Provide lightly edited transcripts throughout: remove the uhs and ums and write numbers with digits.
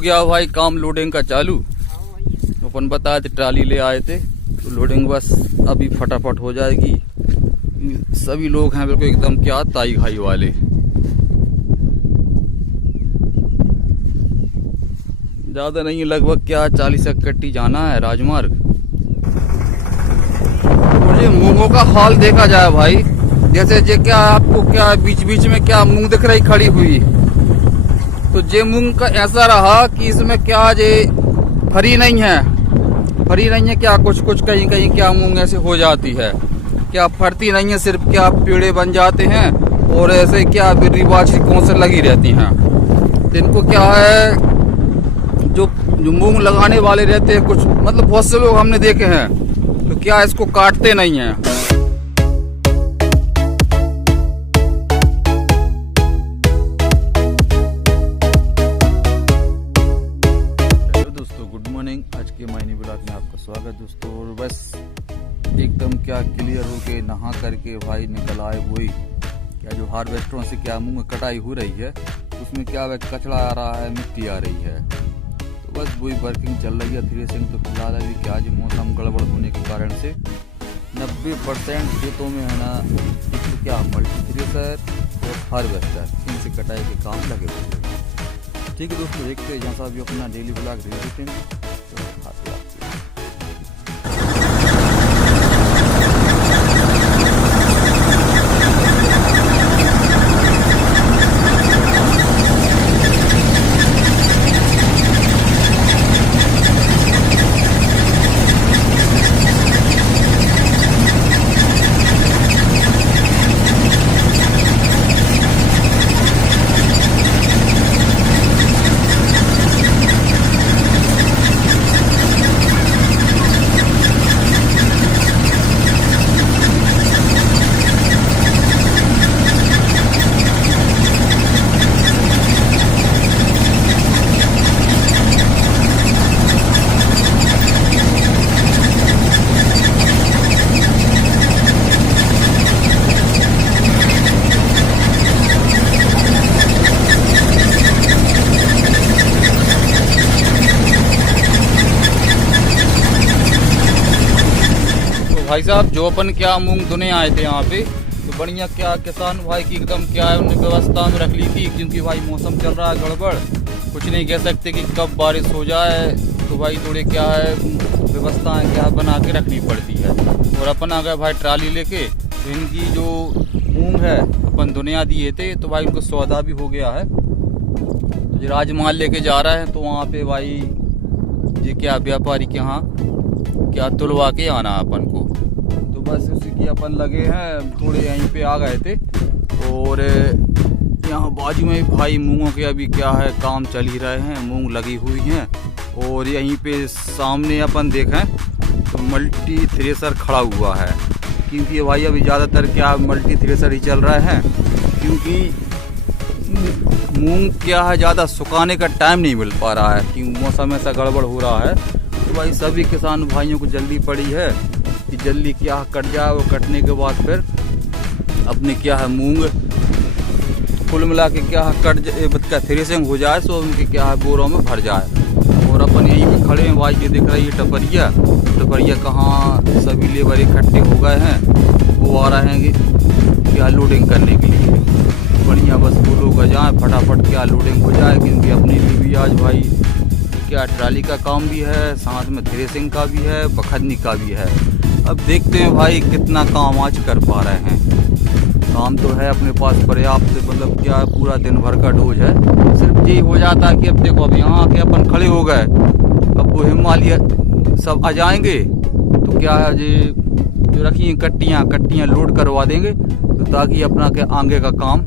गया भाई काम लोडिंग का चालू। अपन बताए थे ट्राली ले आए थे तो लोडिंग बस अभी फटाफट हो जाएगी। सभी लोग हैं बिल्कुल एकदम क्या ताई खाई वाले। ज्यादा नहीं, लगभग क्या 40 कट्टी जाना है राजमार्ग। और ये मूंगों का हाल देखा जाए भाई, जैसे जे क्या आपको क्या बीच बीच में क्या मूंग दिख रही खड़ी हुई, तो जे मूंग का ऐसा रहा कि इसमें क्या जे फरी नहीं है क्या, कुछ कुछ कहीं कहीं क्या मूंग ऐसे हो जाती है, क्या फरती नहीं है, सिर्फ क्या पेड़े बन जाते हैं और ऐसे क्या बिर्री बाछी कौन से लगी रहती हैं। तो इनको क्या है, जो मूंग लगाने वाले रहते हैं कुछ, मतलब बहुत से लोग हमने देखे हैं, तो क्या इसको काटते नहीं हैं। हेलो दोस्तों, गुड मॉर्निंग। आज के मायनी ब्लॉग में आपका स्वागत दोस्तों। और बस एकदम क्या क्लियर हो के नहा करके भाई निकल आए वही क्या जो हार्वेस्टरों से क्या मूंग कटाई हो रही है, उसमें क्या कचरा आ रहा है, मिट्टी आ रही है, तो बस वही वर्किंग चल रही है थ्रेसिंग। तो फिलहाल अभी क्या आज मौसम गड़बड़ होने के कारण से 90% खेतों में है ना क्या मल्टी थ्रेसर और हार्वेस्टर इनसे कटाई के काम लगे हुए हैं। ठीक है दोस्तों, देखते हैं जहाँ भी अपना डेली ब्लॉग रिलेटेड तो खाते हैं। भाई साहब जो अपन क्या मूंग दुने आए थे यहाँ पे, तो बढ़िया क्या किसान भाई की एकदम क्या है उन्हें व्यवस्था में रख ली थी, क्योंकि भाई मौसम चल रहा है गड़बड़, कुछ नहीं कह सकते कि कब बारिश हो जाए, तो भाई थोड़े क्या है व्यवस्थाएं क्या बना के रखनी पड़ती है। और अपन आ गए भाई ट्राली लेके, तो इनकी जो मूंग है अपन दुनिया दिए थे, तो भाई उनको सौदा भी हो गया है, तो जो राजमाल लेके जा रहा है, तो वहाँ पे भाई ये क्या व्यापारी के यहाँ क्या तुलवा के आना अपन को, तो बस उसी की अपन लगे हैं। थोड़े यहीं पे आ गए थे और यहाँ बाजू में भाई मूंगों के अभी क्या है काम चल ही रहे हैं, मूंग लगी हुई हैं। और यहीं पे सामने अपन देखें तो मल्टी थ्रेसर खड़ा हुआ है, क्योंकि भाई अभी ज़्यादातर क्या मल्टी थ्रेसर ही चल रहे हैं, क्योंकि मूंग क्या है ज़्यादा सुखाने का टाइम नहीं मिल पा रहा है, क्योंकि मौसम ऐसा गड़बड़ हो रहा है। तो भाई सभी किसान भाइयों को जल्दी पड़ी है कि जल्दी क्या कट जाए, और कटने के बाद फिर अपने क्या है मूंग कुल मिला के क्या कट थ्रेसिंग हो जाए, सो उनके क्या है बोरों में भर जाए। और अपन यहीं पे खड़े हैं भाई, ये दिख रही है टपरिया कहाँ सभी लेबर इकट्ठे हो गए हैं, वो आ रहे हैं कि क्या लोडिंग करने के लिए। बढ़िया बस वो लोग जाएँ फटाफट क्या लोडिंग हो जाए, क्योंकि अपने लिए भी आज भाई क्या ट्राली का काम भी है, साथ में थ्रेसिंग का भी है, बखरनी का भी है। अब देखते हैं भाई कितना काम आज कर पा रहे हैं। काम तो है अपने पास पर्याप्त, मतलब क्या पूरा दिन भर का डोज है। सिर्फ यही हो जाता है कि अब देखो अब यहाँ आके अपन खड़े हो गए, अब वो हिमालय सब आ जाएंगे, तो क्या है जो रखी कट्टियाँ लोड करवा देंगे, तो ताकि अपना के आगे का काम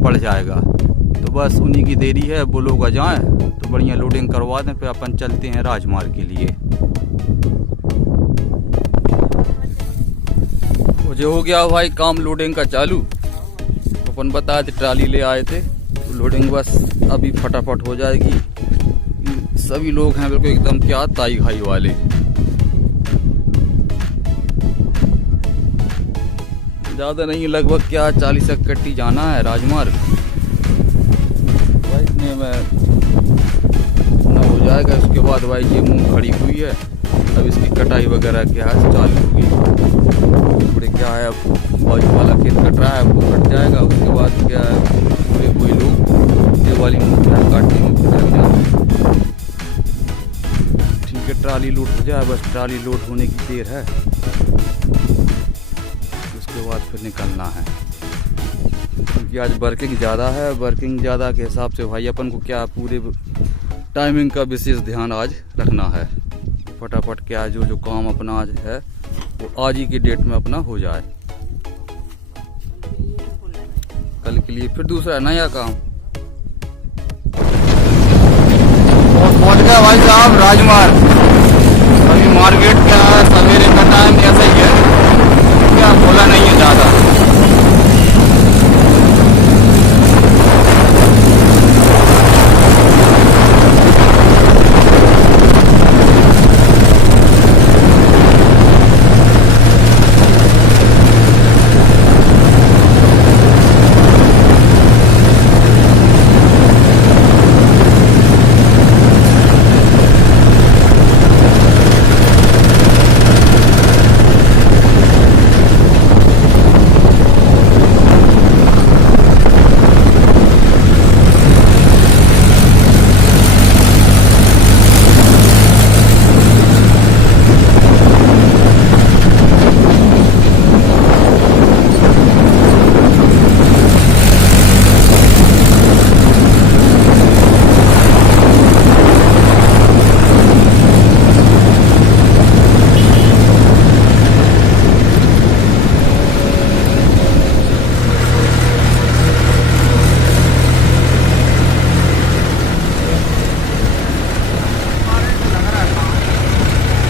बढ़ जाएगा। तो बस उन्हीं की देरी है, वो लोग आ जाएँ तो बढ़िया लोडिंग करवा दें, फिर अपन चलते हैं राजमार्ग के लिए। जो हो गया भाई काम लोडिंग का चालू। तो अपन बताए थे ट्राली ले आए थे, तो लोडिंग बस अभी फटाफट हो जाएगी। सभी लोग हैं बिल्कुल एकदम क्या ताई खाई वाले। ज्यादा नहीं, लगभग क्या 40 कट्टी जाना है राजमार्ग। इतने में जाएगा। उसके बाद भाई ये मूंग खड़ी हुई है, अब इसकी कटाई वगैरह क्या है चालू होगी। थोड़े क्या है, अब बाजू वाला खेत कट रहा है, वो कट जाएगा। उसके बाद क्या है, पूरे कोई लोग ये वाली मूंग क्या काटने में लग जाए। ठीक है, ट्राली लोड हो जाए, बस ट्राली लोड होने की देर है, उसके बाद फिर निकलना है। क्योंकि आज वर्किंग ज़्यादा है, वर्किंग ज़्यादा के हिसाब से भाई अपन को क्या पूरे टाइमिंग का विशेष ध्यान आज रखना है। फटाफट क्या जो जो काम अपना आज है वो आज ही की डेट में अपना हो जाए, कल के लिए फिर दूसरा नया काम। और पहुंच गया भाई साहब राजमार्ग। अभी मार्केट क्या है, सवेरे का टाइम ऐसा ही है, क्या खोला नहीं है ज़्यादा।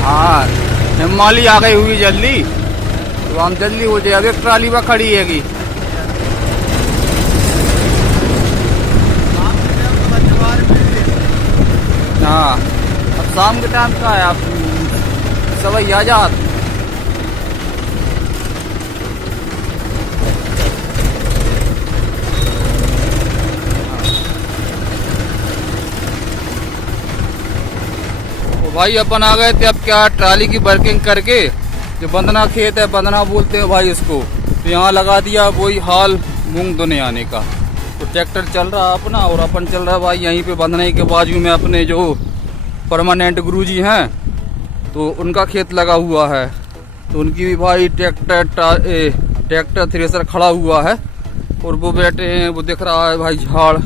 हाँ, हिमाली आ गई हुई जल्दी, तो हम जल्दी हो जाए। अभी ट्राली वह खड़ी हैगी। हाँ, अब शाम के टाइम का है, आप सवई आजाद। भाई अपन आ गए थे, अब क्या ट्राली की वर्किंग करके जो बंदना खेत है, बंदना बोलते हैं भाई इसको, तो यहाँ लगा दिया वही हाल मूंग धोने आने का। तो ट्रैक्टर चल रहा अपना और अपन चल रहा भाई यहीं पे बंदने के बाजू में अपने जो परमानेंट गुरुजी हैं तो उनका खेत लगा हुआ है, तो उनकी भी भाई ट्रैक्टर थ्रेसर खड़ा हुआ है और वो बैठे हैं, वो दिख रहा है भाई झाड़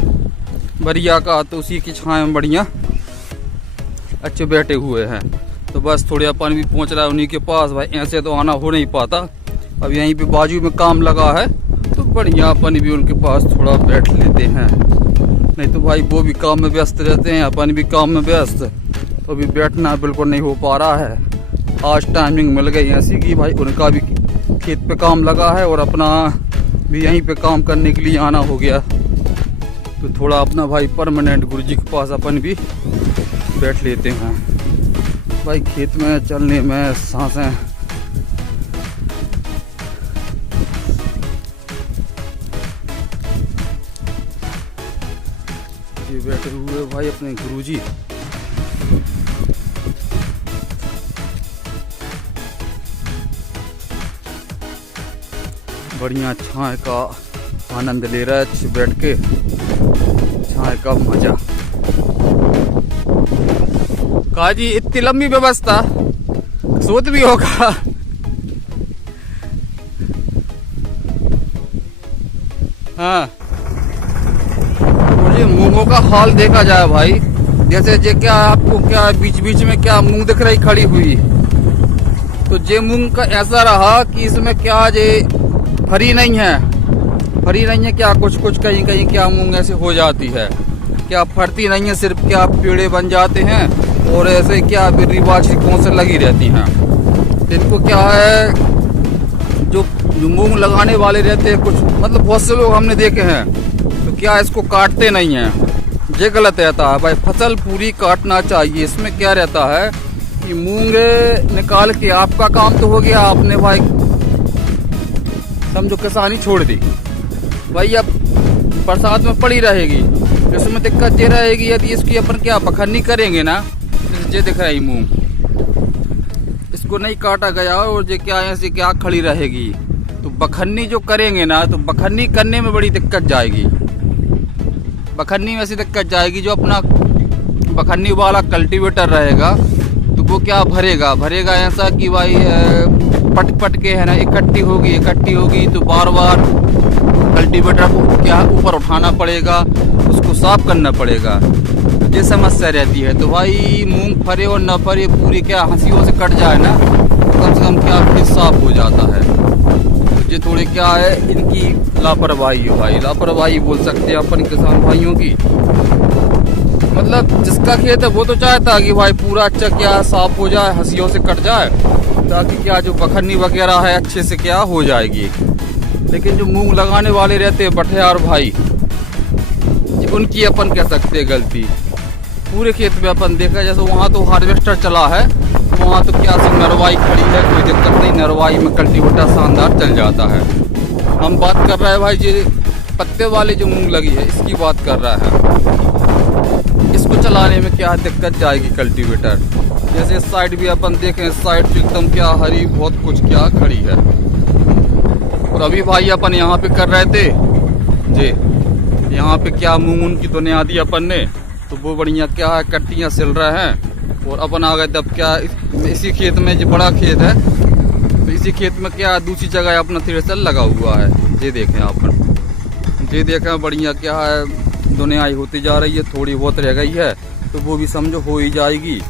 बरिया का, तो उसी की छाया में बढ़िया अच्छे बैठे हुए हैं। तो बस थोड़े अपन भी पहुंच रहा है उन्हीं के पास। भाई ऐसे तो आना हो नहीं पाता, अब यहीं पे बाजू में काम लगा है तो बढ़िया अपन भी उनके पास थोड़ा बैठ लेते हैं। नहीं तो भाई वो भी काम में व्यस्त रहते हैं, अपन भी काम में व्यस्त, तो अभी बैठना बिल्कुल नहीं हो पा रहा है। आज टाइमिंग मिल गई ऐसी कि भाई उनका भी खेत पे काम लगा है और अपना भी यहीं पे काम करने के लिए आना हो गया, तो थोड़ा अपना भाई परमानेंट गुरुजी के पास अपन भी बैठ लेते हैं। भाई खेत में चलने में सांसें ये बैठे हुए भाई अपने गुरुजी। बढ़िया छाए का आनंद ले रहा है, बैठ के छाए का मजा। काजी इतनी लंबी व्यवस्था सोच भी होगा। हाँ, ये मूंगों का हाल देखा जाए भाई, जैसे जे क्या आपको क्या बीच बीच में क्या मूंग दिख रही खड़ी हुई, तो जे मूंग का ऐसा रहा कि इसमें क्या जे फरी नहीं है, फरी नहीं है क्या, कुछ कुछ कहीं कहीं क्या मूंग ऐसे हो जाती है, क्या फरती नहीं है, सिर्फ क्या पेड़े बन जाते हैं और ऐसे क्या रिवाज कौन से लगी रहती हैं। इनको क्या है जो मूंग लगाने वाले रहते हैं, कुछ मतलब बहुत से लोग हमने देखे हैं, तो क्या इसको काटते नहीं हैं, ये गलत रहता है। भाई फसल पूरी काटना चाहिए। इसमें क्या रहता है कि मूंग निकाल के आपका काम तो हो गया, आपने भाई समझो किसानी छोड़ दी, भाई अब बरसात में पड़ी रहेगी, इसमें दिक्कत ये रहेगी यदि इसकी अपन क्या बखन्नी करेंगे ना, ये दिख रही मूंग, इसको नहीं काटा गया और ये क्या ऐसे क्या खड़ी रहेगी। तो बखन्नी जो करेंगे ना, तो बखन्नी करने में बड़ी दिक्कत जाएगी। बखन्नी में ऐसी दिक्कत जाएगी, जो अपना बखन्नी वाला कल्टीवेटर रहेगा तो वो क्या भरेगा ऐसा कि भाई पट पट के है ना इकट्ठी होगी तो बार बार कल्टीवेटर को क्या ऊपर उठाना पड़ेगा, उसको साफ करना पड़ेगा। ये समस्या रहती है। तो भाई मूंग फरे और न फरे पूरी क्या हंसियों से कट जाए ना, कम से कम क्या फिर साफ हो जाता है। तो ये थोड़ी क्या है इनकी लापरवाही है भाई, लापरवाही बोल सकते हैं अपन किसान भाइयों की। मतलब जिसका खेत है वो तो चाहता है कि भाई पूरा अच्छा क्या साफ हो जाए, हंसियों से कट जाए, ताकि क्या जो बखन्नी वगैरह है अच्छे से क्या हो जाएगी। लेकिन जो मूंग लगाने वाले रहते हैं बठियार भाई, उनकी अपन कह सकते हैं गलती। पूरे खेत में अपन देखा, जैसे वहाँ तो हार्वेस्टर चला है, वहाँ तो क्या सी नरवाई खड़ी है, कोई दिक्कत नहीं, नरवाई में कल्टीवेटर शानदार चल जाता है। हम बात कर रहे हैं भाई जी पत्ते वाले जो मूंग लगी है इसकी बात कर रहा है। इसको चलाने में क्या दिक्कत जाएगी कल्टीवेटर। जैसे इस साइड भी अपन देखें, इस साइड तो एकदम क्या हरी बहुत कुछ क्या खड़ी है। और अभी भाई अपन यहाँ पे कर रहे थे जी, यहाँ पे क्या मूंग की दुनिया दी अपन ने, तो वो बढ़िया क्या है कट्टियाँ सिल रहे हैं। और अपन आ गए तब क्या इसी खेत में, जो बड़ा खेत है, तो इसी खेत में क्या दूसरी जगह अपना थ्रेसर लगा हुआ है। ये देखें अपन, ये देखें बढ़िया क्या है दुनिया होती जा रही है, थोड़ी बहुत रह गई है तो वो भी समझो हो ही जाएगी।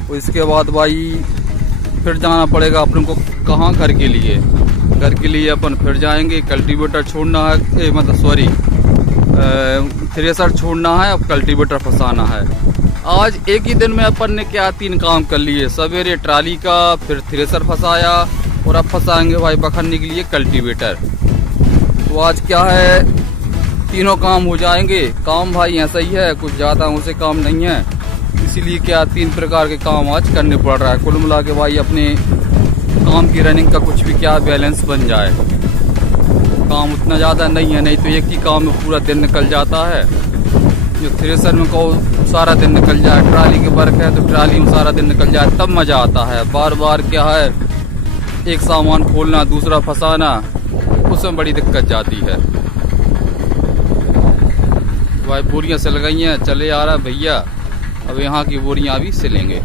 और इसके बाद भाई फिर जाना पड़ेगा अपन को कहाँ, घर के लिए। घर के लिए अपन फिर जाएंगे, कल्टीवेटर छोड़ना है, मतलब सॉरी थ्रेसर छोड़ना है, अब कल्टीवेटर फंसाना है। आज एक ही दिन में अपन ने क्या 3 काम कर लिए, सवेरे ट्राली का, फिर थ्रेसर फंसाया और अब फंसाएंगे भाई बखन्नी के लिए कल्टीवेटर। तो आज क्या है तीनों काम हो जाएंगे। काम भाई ऐसा ही है, कुछ ज़्यादा उनसे काम नहीं है, इसीलिए क्या 3 प्रकार के काम आज करने पड़ रहा है। कुल मिला के भाई अपने काम की रनिंग का कुछ भी क्या बैलेंस बन जाए। काम उतना ज़्यादा नहीं है, नहीं तो एक ही काम में पूरा दिन निकल जाता है। जो थ्रेसर में कहो सारा दिन निकल जाए, ट्राली के वर्क है तो ट्राली में सारा दिन निकल जाए, तब मज़ा आता है। बार बार क्या है एक सामान खोलना दूसरा फंसाना, उसमें बड़ी दिक्कत जाती है। भाई बोरियाँ सिल गई हैं, चले आ रहा भैया, अब यहाँ की बोरियाँ भी सिलेंगे।